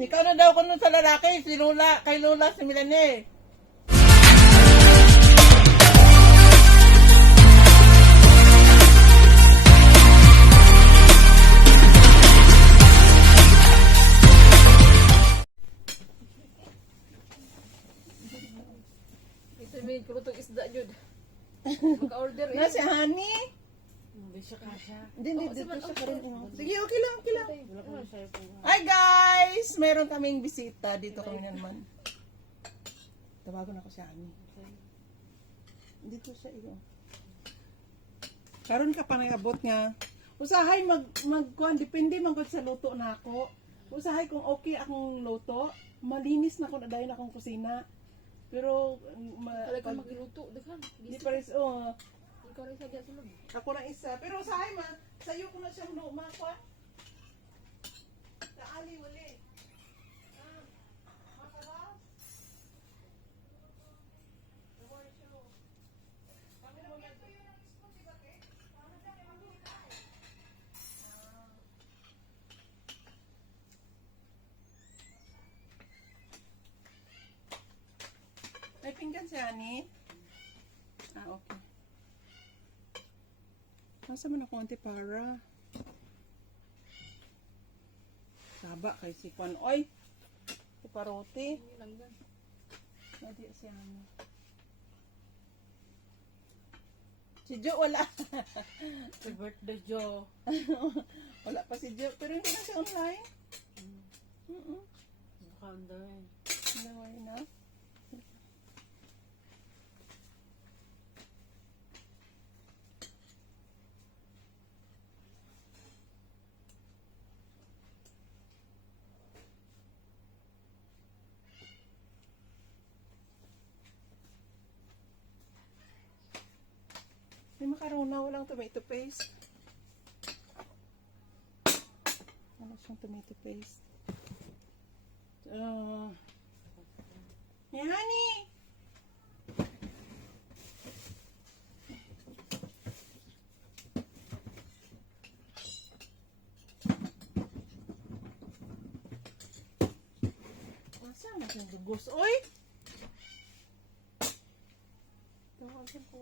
Ikaw na daw kuno sa lalaki, si Lola, kay Lola si Milane. Sabihin ko itong isda, Jud. Maka-order eh. Na si Honey? Hindi siya kasha. Hindi, dito siya ka rin. Sige, okay lang, okay lang. Wala ko siya po. Hi guys! Meron kaming bisita. Dito kami naman. Tawagan ako si Honey. Dito siya iyo. Karon ka pa nagabot nga. Usahay magkuan depende man gud sa luto na ako. Usahay kung okay akong luto, malinis na ko na dayon akong kusina. Pero Talaga magluto, daghan. di pa rin, Ikaw rin sa sulod. ako na isa. Pero usahay man, sayo ko na siyang luma ko. Taali wali. May pinggan si Honey? Okay. Nasa man ako antipara? Saba kay si Kwan. Oy! Si Parote. Hindi lang yan. Nadi si Honey. Si Jo wala. Si birthday Joe. Wala pa si Jo. Pero hindi na siya online. Baka under. Naway na. May makarona, walang tomato paste. Wala siyang tomato paste. Hey, Honey! Nasaan na siyang dugos? Oy! Tawagan ko.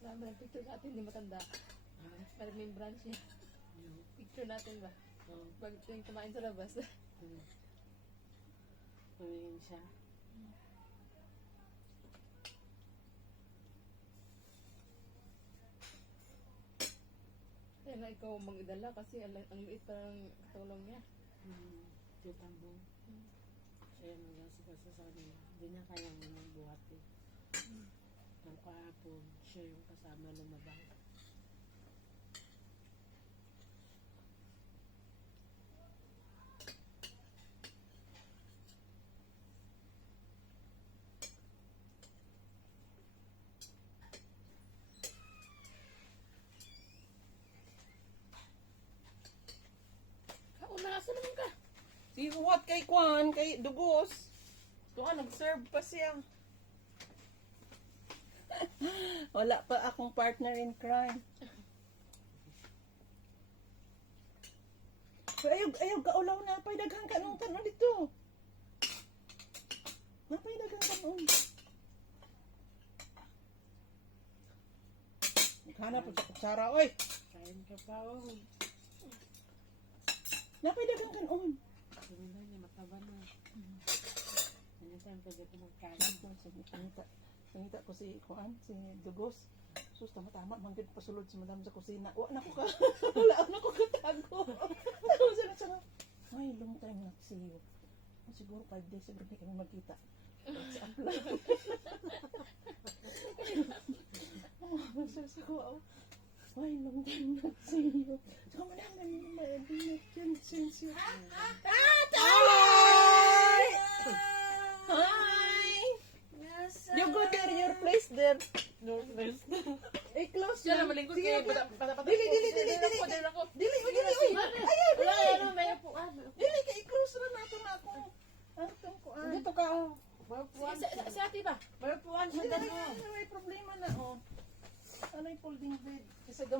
Naman ang picture natin, hindi matanda. Maraming branch niya. Picture natin ba? Pag ito yung kumain sa labas. Pumingin siya. Kaya na ikaw mag-idala kasi ang liit parang katulong niya. Titambong. Siya yung nagsasabi sa kanila. Hindi niya kayang magbuhat eh. Ang kahapon, siya yung kasama lumabas. Kauna, asa naman ka? Si what kay Kwan, kay Dugos. Tuwa, nag-serve pa siya. Wala pa akong partner in crime. Pero ayog, kaulaw na. Pay daghang kanong kanon dito. Napay daghang kanon. Naghanap po sa kutsara. Oy! Kain ka pa, oh. Napay daghang kanon. Hindi niya mataba na. Anytime pwede ko magkain. Nangita ko si Kuan, si Dugos. Sus, tama-tama, manggid pasulod si madam sa kusina. Wala na ko ka. Wala na ko katago. Tapos na siya. Ay, long time na see you. Siguro 5 days na hindi kami magkita. WhatsApp lang. Masas ako. Ay, long time na see you. So, madam, hindi na since you. Hi! Hi! You go there, your place there. Northwest. Close Siya na. na malingkod Sige, kayo. okay. Patapatay. Dili. Dili ako. Dili, uy. Ayun,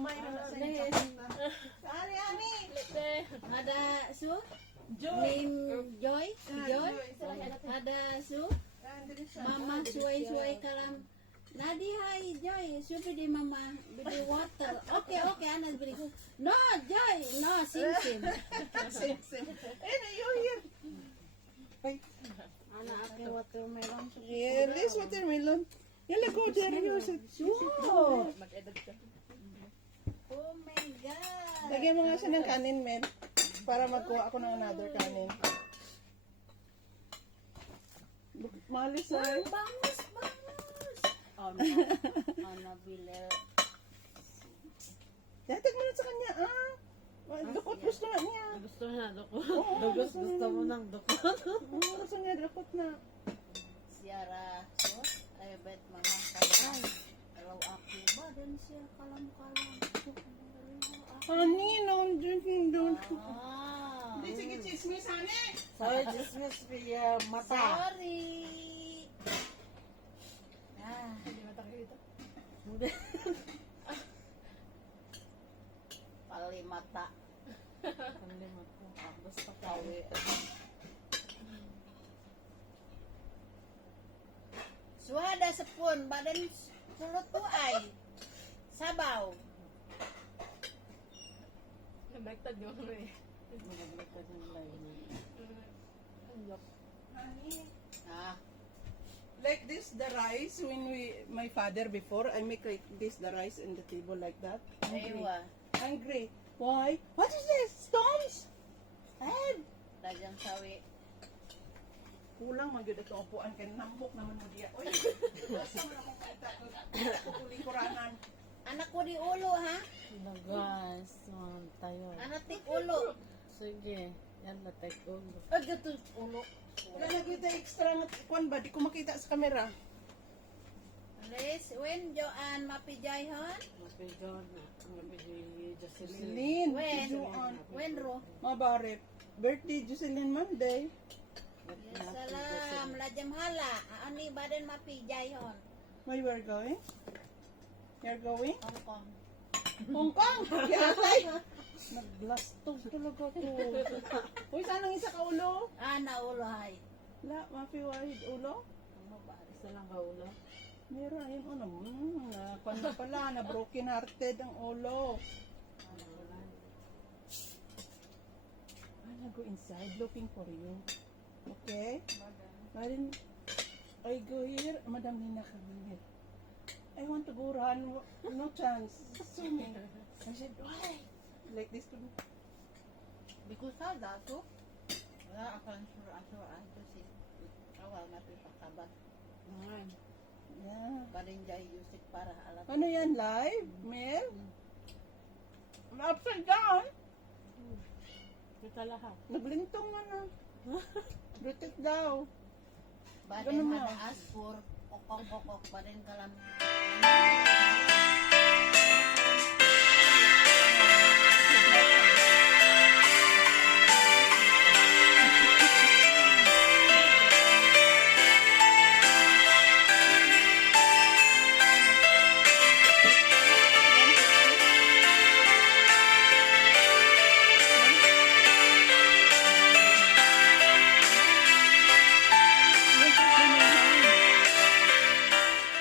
Gamay na sa Yes. inyo. Ani, ani. Lete. Ada Su? Joy. Name Joy? Joy? Sila kaya natin. Ada Su? Ah, dili siya. Mama suway-suway kalam. Nadi hai Joy, supi di mama beli water. Okay, anak beli. No, Joy, no, sim. Same, same. Eh, you here. Wait. Anak ake watermelon. Yeah, this watermelon. Yala, go there. You sit. Wow. Mag-edad ka. Oh my God. Lagyan mo nga siya ng kanin, men. Para magkuha ako ng another kanin. Malis ay. Bangus. Oh no, Bilel. Yatag mo na sa kanya, ah. Dukot gusto na niya. Gusto na dukot. Oo, Gusto mo ng dukot. Gusto niya, dukot na. Siara, so, ay bet mama kalam. Kalau aku ba dan siya kalam. Honey, no, I'm drinking, don't. Ah. Hindi, sige, chismis, honey. Sorry, dismiss via mata. Sorry. Ah. Hindi mata kayo dito. Palimata. Palimata. Basta kawi. Suhada sepun, badan sulut tu ay. Sabaw. Nabagtad yung ano eh. Magagalitan ng layo. Anjok. Honey. Ah. Like this, the rice, when my father before, I make like this, the rice in the table like that. Aywa. Angry. Why? What is this? Stones? Head. Dagang sawi. Kulang magyud ato upuan kay nambok naman mo diya. Oy. Asa man akong kita ko kuling kuranan. Anak ko di ulo ha. Nagas. Tayo. Anak tik ulo. Sige. Yan na tayo. Agad tu ulo. Wala na gyud extra nga kwan ba di ko makita sa kamera. Alis, when Joan mapijayhon? Mapigon na. Mapigay Jocelyn. Lin, When? Joan. When ro? Mabarit. Birthday Jocelyn Monday. Ya salam, lajam hala. Ani badan mapijayhon. Where you are going? You're going? Hong Kong. Hong Kong! Yatay! Nagblastos talaga to. Uy, saan ang isa ka ulo? Ah, naulo hay. La, mapi wahid ulo? Ano ba? Isa lang ka ulo. Meron, ayun ulo. Na, paano pala, na broken hearted ang ulo. I'll go inside looking for you. Okay? Then, I go here, Madam Nina kami. I want to go run. No chance. Swimming. I said, why? Like this. Di ko sada to. Wala akong sura-sura to si awal natin pagkabat. Yeah. Badan jay yusik para alat. Ano yan, live? Mel? Upside down? Kita lahat. Naglintong nga na. Brutik daw. Badan Ganun mo. hada aspur. Kokok badan kalam.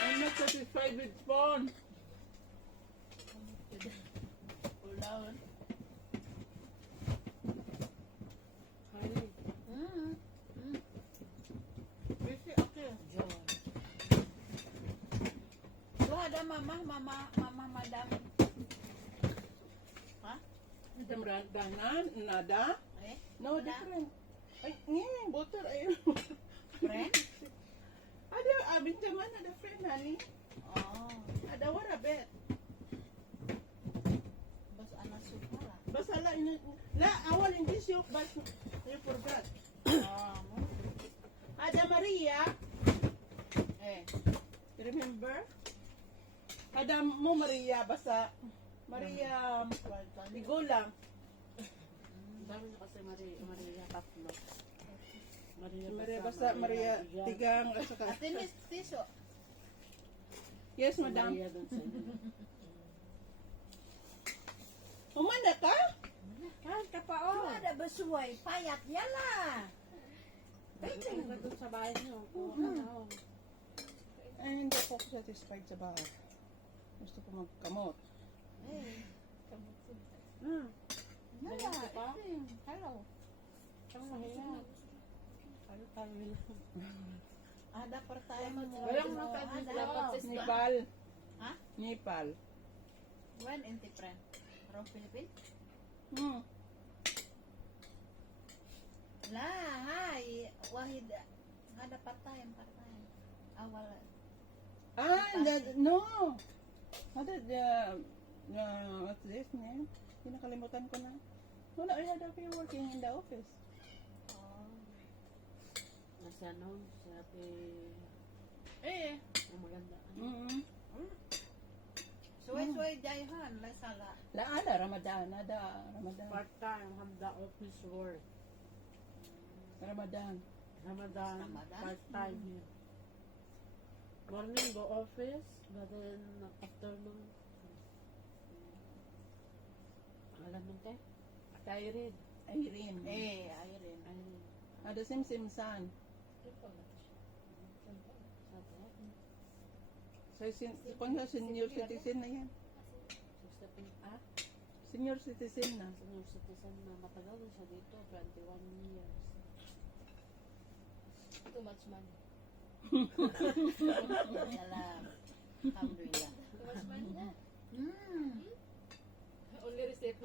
I'm not satisfied with phone. Ulawan. Honey. Busy okay. John. So ada mama madam. Ha? Madam Danan, nada? Eh? No, Wala. different. Ay, ngayon, butter, ayun. Friend? Ada, abin jaman, ada friend, honey. Oh. Ada warabet. Bas anak sukara. Basta la, la, awal hindi siya, but you forgot. Oh. Ada Maria, Eh. you remember? Ada mo Maria, basta Maria, Igulang. Dami na kasi Maria tatlo. Maria, basta Maria, Tigang, at saka. Atinis tiso. Yes, madam. Maria doon sa inyo. suway, payat, yala. Tingin ka doon sa bahay niyo. Kung ano. Ay, hindi ako satisfied sa bahay. Gusto ko magkamot. Eh, Kamot sila. Ganyan ka pa? Hello. Ang mahirap. Tayo lang. Ada per tayo mo. Walang naka-admit Ada. dapat sa Nepal. Ha? Nepal. When in Tipren? From Philippines? La, hi. Wahid. Ada part time. Awal. No. Ano, what's this name? Pinakalimutan ko na. Wala, I had you working in the office. Oh. Nasa ano, sa ate, Eh. ang maganda. Suway-suway jayhan. La sala. La, ada Ramadan. Ramadan. Part-time, hamda office work. Ramadan. Ramadan, Ramadan? part-time here. Morning go office, but then afternoon. Alam mo te? Irene. Irene. Eh, ayun. Irene. Ada Simsan. So, kung sa senior citizen na yan. 60 Senior citizen na. senior citizen na matagal na siya dito, 21 years. Too much money. Salam. Alhamdulillah. Too much money. Only receipt.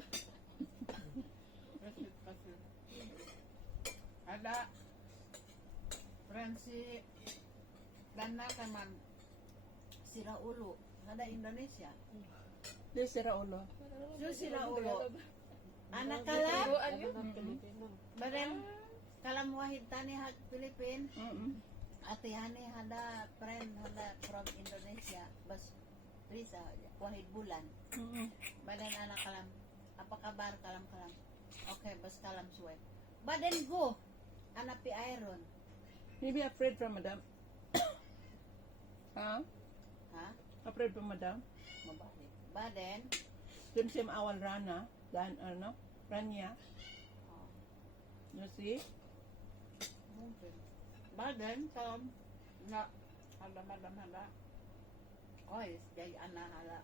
Ada Fransi Dana kaman sira ulo. Ada Indonesia. Di sira ulo. So sila ulo. Anak kalam. Turuan yun. Ng Pilipino. Badan kalam wahid tani hag Philippine. Ati hani hada friend hada from Indonesia. Bas Risa wahid bulan. Badan anak kalam. Apa kabar kalam. Okay, bas kalam suwe. Badan go. Anak pi iron. Maybe afraid from madam. Ha? Ha? Afraid from madam? Mabalik. Badan. Sim awal rana. Dan, Rania. Oh, You see? mungkin. Badan kam na hala. Kois jay anak hala.